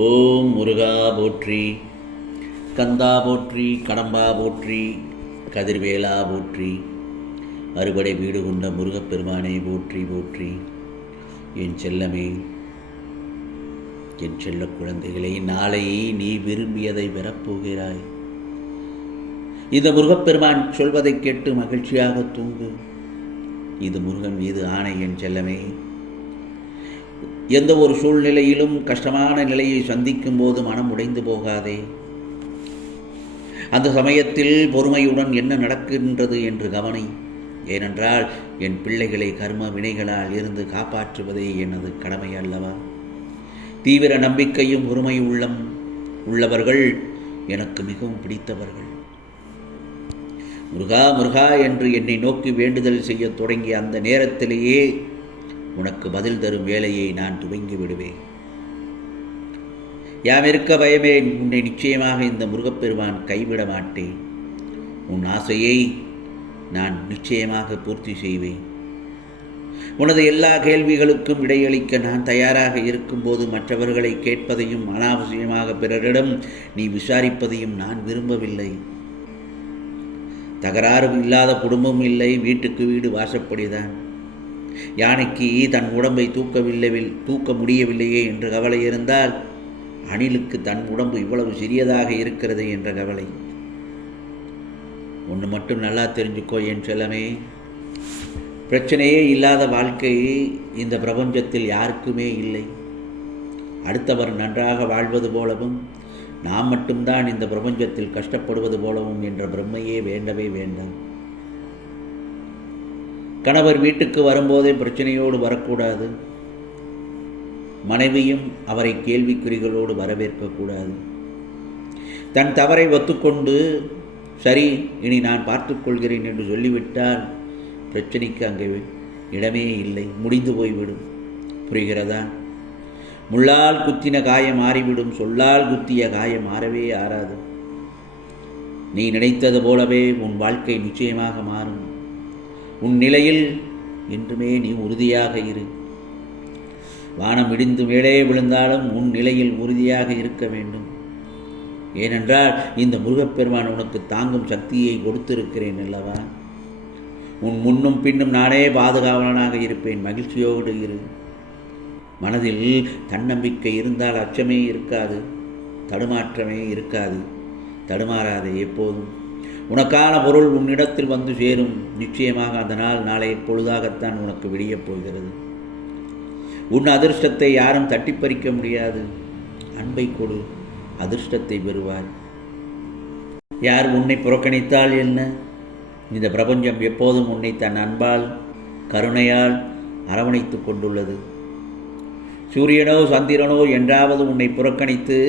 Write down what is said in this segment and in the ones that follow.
ஓம் முருகா போற்றி, கந்தா போற்றி, கடம்பா போற்றி, கதிர்வேலா போற்றி, அறுபடை வீடு கொண்ட முருகப்பெருமானை போற்றி போற்றி. என் செல்லமே, என் செல்ல குழந்தைகளை, நாளை நீ விரும்பியதை பெறப்போகிறாய். இந்த முருகப்பெருமான் சொல்வதை கேட்டு மகிழ்ச்சியாக தூங்கு. இது முருகன் மீது ஆணை. என் செல்லமே, எந்த ஒரு சூழ்நிலையிலும் கஷ்டமான நிலையை சந்திக்கும் போது மனம் உடைந்து போகாதே. அந்த சமயத்தில் பொறுமையுடன் என்ன நடக்கின்றது என்று கவனி. ஏனென்றால் என் பிள்ளைகளை கர்ம வினைகளால் இருந்து காப்பாற்றுவதே எனது கடமை அல்லவா? தீவிர நம்பிக்கையும் பொறுமை உள்ளவர்கள் எனக்கு மிகவும் பிடித்தவர்கள். முருகா முருகா என்று என்னை நோக்கி வேண்டுதல் செய்ய தொடங்கிய அந்த நேரத்திலேயே உனக்கு பதில் தரும் வேலையை நான் துவங்கி விடுவேன். யாமிருக்க பயமே, உன்னை நிச்சயமாக இந்த முருகப்பெருமான் கைவிட மாட்டேன். உன் ஆசையை நான் நிச்சயமாக பூர்த்தி செய்வேன். உனது எல்லா கேள்விகளுக்கும் விடையளிக்க நான் தயாராக இருக்கும்போது மற்றவர்களை கேட்பதையும் அனாவசியமாக பிறரிடம் நீ விசாரிப்பதையும் நான் விரும்பவில்லை. தகராறு இல்லாத குடும்பம் இல்லை, வீட்டுக்கு வீடு வாசப்படிதான். யானைக்கு தன் உடம்பை தூக்க முடியவில்லையே என்ற கவலை இருந்தால் அணிலுக்கு தன் உடம்பு இவ்வளவு சிறியதாக இருக்கிறது என்ற கவலை. ஒன்று மட்டும் நல்லா தெரிஞ்சுக்கோ என் செல்லமே, பிரச்சனையே இல்லாத வாழ்க்கை இந்த பிரபஞ்சத்தில் யாருக்குமே இல்லை. அடுத்தவர் நன்றாக வாழ்வது போலவும் நாம் மட்டும்தான் இந்த பிரபஞ்சத்தில் கஷ்டப்படுவது போலவும் என்ற பிரம்மையே வேண்டவே வேண்டாம். கணவர் வீட்டுக்கு வரும்போதே பிரச்சனையோடு வரக்கூடாது. மனைவியும் அவரை கேள்விக்குறிகளோடு வரவேற்கக்கூடாது. தன் தவறை ஒத்துக்கொண்டு சரி இனி நான் பார்த்துக்கொள்கிறேன் என்று சொல்லிவிட்டால் பிரச்சனைக்கு அங்கே இடமே இல்லை, முடிந்து போய்விடும். புரிகிறதா? முள்ளால் குத்தின காயம் மாறிவிடும், சொல்லால் குத்திய காயம் மாறவே ஆறாது. நீ நினைத்தது போலவே உன் வாழ்க்கை நிச்சயமாக மாறும். உன் நிலையில் என்றுமே நீ உறுதியாக இரு. வானம் இடிந்து மேலே விழுந்தாலும் உன் நிலையில் உறுதியாக இருக்க வேண்டும். ஏனென்றால் இந்த முருகப்பெருமான் உனக்கு தாங்கும் சக்தியை கொடுத்திருக்கிறேன் அல்லவா? உன் முன்னும் பின்னும் நானே பாதுகாவலனாக இருப்பேன். மகிழ்ச்சியோடு இரு. மனதில் தன்னம்பிக்கை இருந்தால் அச்சமே இருக்காது, தடுமாற்றமே இருக்காது. தடுமாறாதே எப்போதும். உனக்கான பொருள் உன்னிடத்தில் வந்து சேரும். நிச்சயமாக அந்த நாள் நாளைய பொழுதாகத்தான் உனக்கு விடியப் போகிறது. உன் அதிர்ஷ்டத்தை யாரும் தட்டி பறிக்க முடியாது. அன்பை கொடு, அதிர்ஷ்டத்தை பெறுவார். யார் உன்னை புறக்கணித்தால் என்ன? இந்த பிரபஞ்சம் எப்போதும் உன்னை தன் அன்பால் கருணையால் அரவணைத்து கொண்டுள்ளது. சூரியனோ சந்திரனோ என்றாவது உன்னை புறக்கணித்து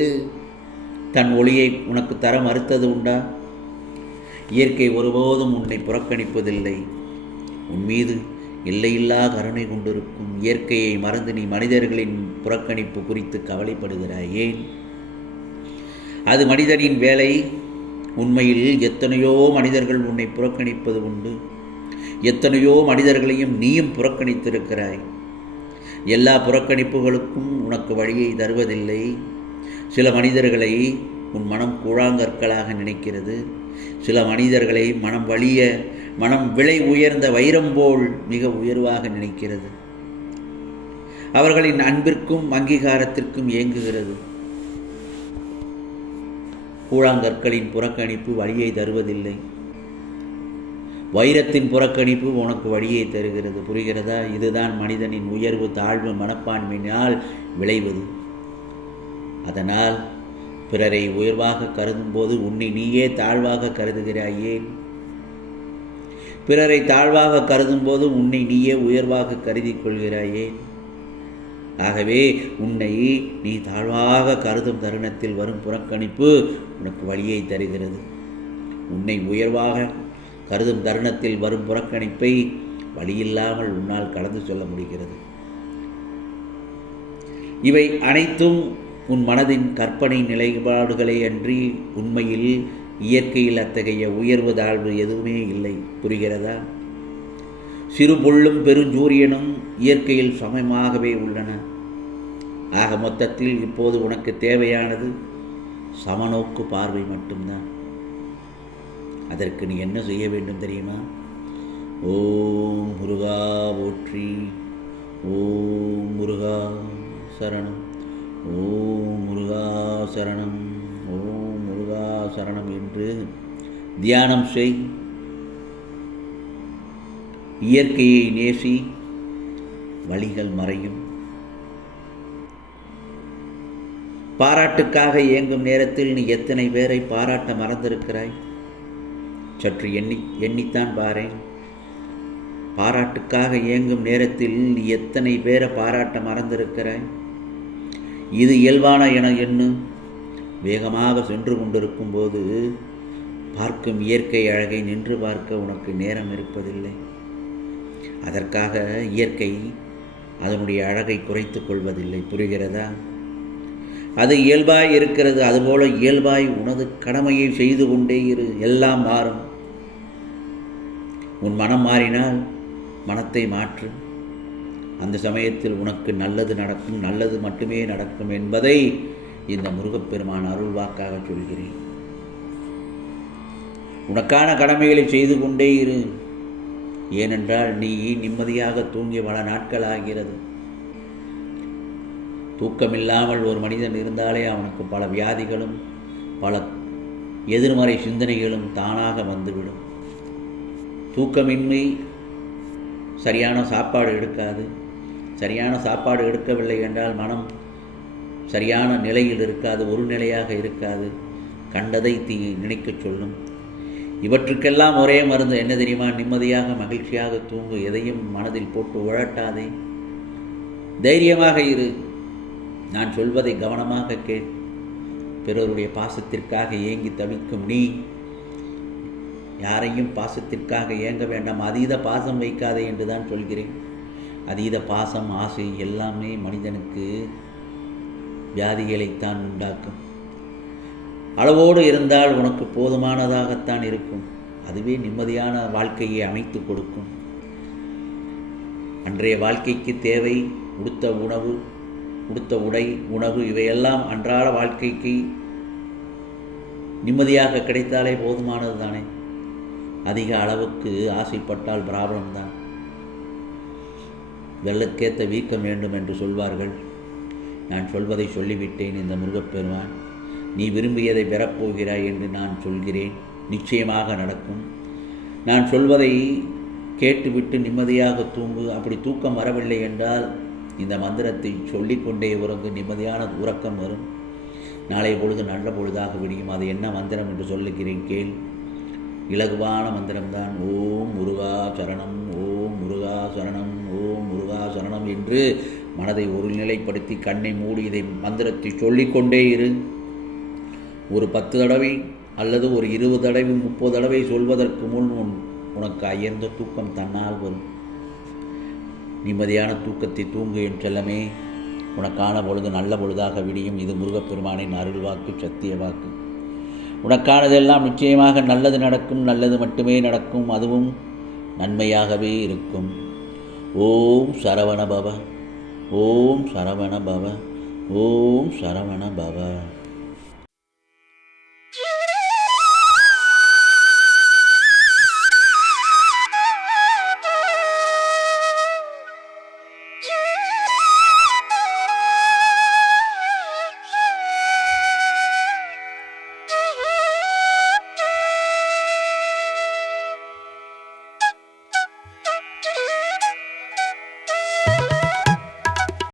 தன் ஒளியை உனக்கு தர மறுத்தது உண்டா? இயற்கை ஒருபோதும் உன்னை புறக்கணிப்பதில்லை. உன் மீது எல்லையில்லா கருணை கொண்டிருக்கும் இயற்கையை மறந்து நீ மனிதர்களின் புறக்கணிப்பு குறித்து கவலைப்படுகிறாய். ஏன்? அது மனிதனின் வேலை. உண்மையில் எத்தனையோ மனிதர்கள் உன்னை புறக்கணிப்பது உண்டு. எத்தனையோ மனிதர்களையும் நீயும் புறக்கணித்திருக்கிறாய். எல்லா புறக்கணிப்புகளுக்கும் உனக்கு வழியை தருவதில்லை. சில மனிதர்களை உன் மனம் கூழாங்கற்களாக நினைக்கிறது. சில மனிதர்களை மனம் விலை உயர்ந்த வைரம் போல் மிக உயர்வாக நினைக்கிறது. அவர்களின் அன்பிற்கும் அங்கீகாரத்திற்கும் ஏங்குகிறது. கூழாங்கற்களின் புறக்கணிப்பு வழியை தருவதில்லை. வைரத்தின் புறக்கணிப்பு உனக்கு வழியை தருகிறது. புரிகிறதா? இதுதான் மனிதனின் உயர்வு தாழ்வு மனப்பான்மையினால் விளைவது. அதனால் பிறரை உயர்வாக கருதும் போது உன்னை நீயே தாழ்வாக கருதுகிறாயே. பிறரை தாழ்வாக கருதும் போது உன்னை நீயே உயர்வாக கருதி கொள்கிறாயே. ஆகவே உன்னை நீ தாழ்வாக கருதும் தருணத்தில் வரும் புறக்கணிப்பு உனக்கு வழியை தருகிறது. உன்னை உயர்வாக கருதும் தருணத்தில் வரும் புறக்கணிப்பை வழியில்லாமல் உன்னால் கடந்து சொல்ல முடிகிறது. இவை அனைத்தும் உன் மனதின் கற்பனை நிலைப்பாடுகளே அன்றி உண்மையில் இயற்கையில் அத்தகைய உயர்வு தாழ்வு எதுவுமே இல்லை. புரிகிறதா? சிறு புல்லும் பெருஞ்சூரியனும் இயற்கையில் சமமாகவே உள்ளன. ஆக மொத்தத்தில் இப்போது உனக்கு தேவையானது சமநோக்கு பார்வை மட்டும்தான். அதற்கு நீ என்ன செய்ய வேண்டும் தெரியுமா? ஓம் முருகா போற்றி, ஓம் முருகா சரணம், ஓம் முருகா சரணம், ஓம் முருகா சரணம் என்று தியானம் செய். இயற்கையை நேசி, வழிகள் மறையும். பாராட்டுக்காக இயங்கும் நேரத்தில் நீ எத்தனை பேரை பாராட்ட மறந்திருக்கிறாய்? சற்று எண்ணித்தான் பாரேன். பாராட்டுக்காக இயங்கும் நேரத்தில் நீ எத்தனை பேரை பாராட்ட மறந்திருக்கிறாய்? இது இயல்பான என எண்ணு. வேகமாக சென்று கொண்டிருக்கும் போது பார்க்கும் இயற்கை அழகை நின்று பார்க்க உனக்கு நேரம் இருப்பதில்லை. அதற்காக இயற்கை அதனுடைய அழகை குறைத்து கொள்வதில்லை. புரிகிறதா? அது இயல்பாய் இருக்கிறது. அதுபோல இயல்பாய் உனது கடமையை செய்து கொண்டே இரு. எல்லாம் மாறும். உன் மனம் மாறினால் மனத்தை மாற்று. அந்த சமயத்தில் உனக்கு நல்லது நடக்கும், நல்லது மட்டுமே நடக்கும் என்பதை இந்த முருகப்பெருமான் அருள் வாக்காக சொல்கிறேன். உனக்கான கடமைகளை செய்து கொண்டே இரு. ஏனென்றால் நீ நிம்மதியாக தூங்கி பல நாட்கள் ஆகிறது. தூக்கமில்லாமல் ஒரு மனிதன் இருந்தாலே அவனுக்கு பல வியாதிகளும் பல எதிர்மறை சிந்தனைகளும் தானாக வந்துவிடும். தூக்கமின்மை சரியான சாப்பாடு எடுக்காது. சரியான சாப்பாடு எடுக்கவில்லை என்றால் மனம் சரியான நிலையில் இருக்காது, ஒரு நிலையாக இருக்காது. கண்டதை நினைக்கச் சொல்லும். இவற்றுக்கெல்லாம் ஒரே மருந்து என்ன தெரியுமா? நிம்மதியாக மகிழ்ச்சியாக தூங்கு. எதையும் மனதில் போட்டு உழட்டாதே. தைரியமாக இரு. நான் சொல்வதை கவனமாக கேள். பிறருடைய பாசத்திற்காக ஏங்கி தவிக்கும் நீ யாரையும் பாசத்திற்காக ஏங்க வேண்டாம். அதீத பாசம் வைக்காதே என்று தான் சொல்கிறேன். அதீத பாசம், ஆசை எல்லாமே மனிதனுக்கு வியாதிகளைத்தான் உண்டாக்கும். அளவோடு இருந்தால் உனக்கு போதுமானதாகத்தான் இருக்கும். அதுவே நிம்மதியான வாழ்க்கையை அமைத்து கொடுக்கும். அன்றைய வாழ்க்கைக்கு தேவை உடுத்த உணவு, உடுத்த உடை, உணவு இவையெல்லாம் அன்றாட வாழ்க்கைக்கு நிம்மதியாக கிடைத்தாலே போதுமானது தானே. அதிக அளவுக்கு ஆசைப்பட்டால் பிராப்ளம் தான். வெள்ளக்கேற்ற வீக்கம் வேண்டும் என்று சொல்வார்கள். நான் சொல்வதை சொல்லிவிட்டேன். இந்த முருகப்பெருமான் நீ விரும்பியதை பெறப்போகிறாய் என்று நான் சொல்கிறேன். நிச்சயமாக நடக்கும். நான் சொல்வதை கேட்டுவிட்டு நிம்மதியாக தூங்கு. அப்படி தூக்கம் வரவில்லை என்றால் இந்த மந்திரத்தை சொல்லிக்கொண்டே உறங்கு. நிம்மதியான உறக்கம் வரும். நாளை பொழுது நல்ல பொழுதாக விடியும். அது என்ன மந்திரம் என்று சொல்லுகிறேன் கேள். இலகுவான மந்திரம்தான். ஓம் முருகா சரணம், ஓம் முருகா சரணம், ஓம் முருகா சரணம் என்று மனதை ஒரு நிலைப்படுத்தி கண்ணை மூடி இதை மந்திரத்தை சொல்லிக்கொண்டே இரு. ஒரு 10 தடவை அல்லது ஒரு 20 தடவை 30 தடவை சொல்வதற்கு முன் உனக்கு அயர்ந்த தூக்கம் தன்னால் வரும். நிம்மதியான தூக்கத்தை தூங்கு என் செல்லமே. உனக்கான பொழுது நல்ல பொழுதாக விடியும். இது முருகப்பெருமானின் அருள் வாக்கு, சத்திய வாக்கு. உனக்கானதெல்லாம் நிச்சயமாக நல்லது நடக்கும். நல்லது மட்டுமே நடக்கும். அதுவும் நன்மையாகவே இருக்கும். ஓம் சரவண பவ, ஓம் சரவண பவ, ஓம் சரவண பவ.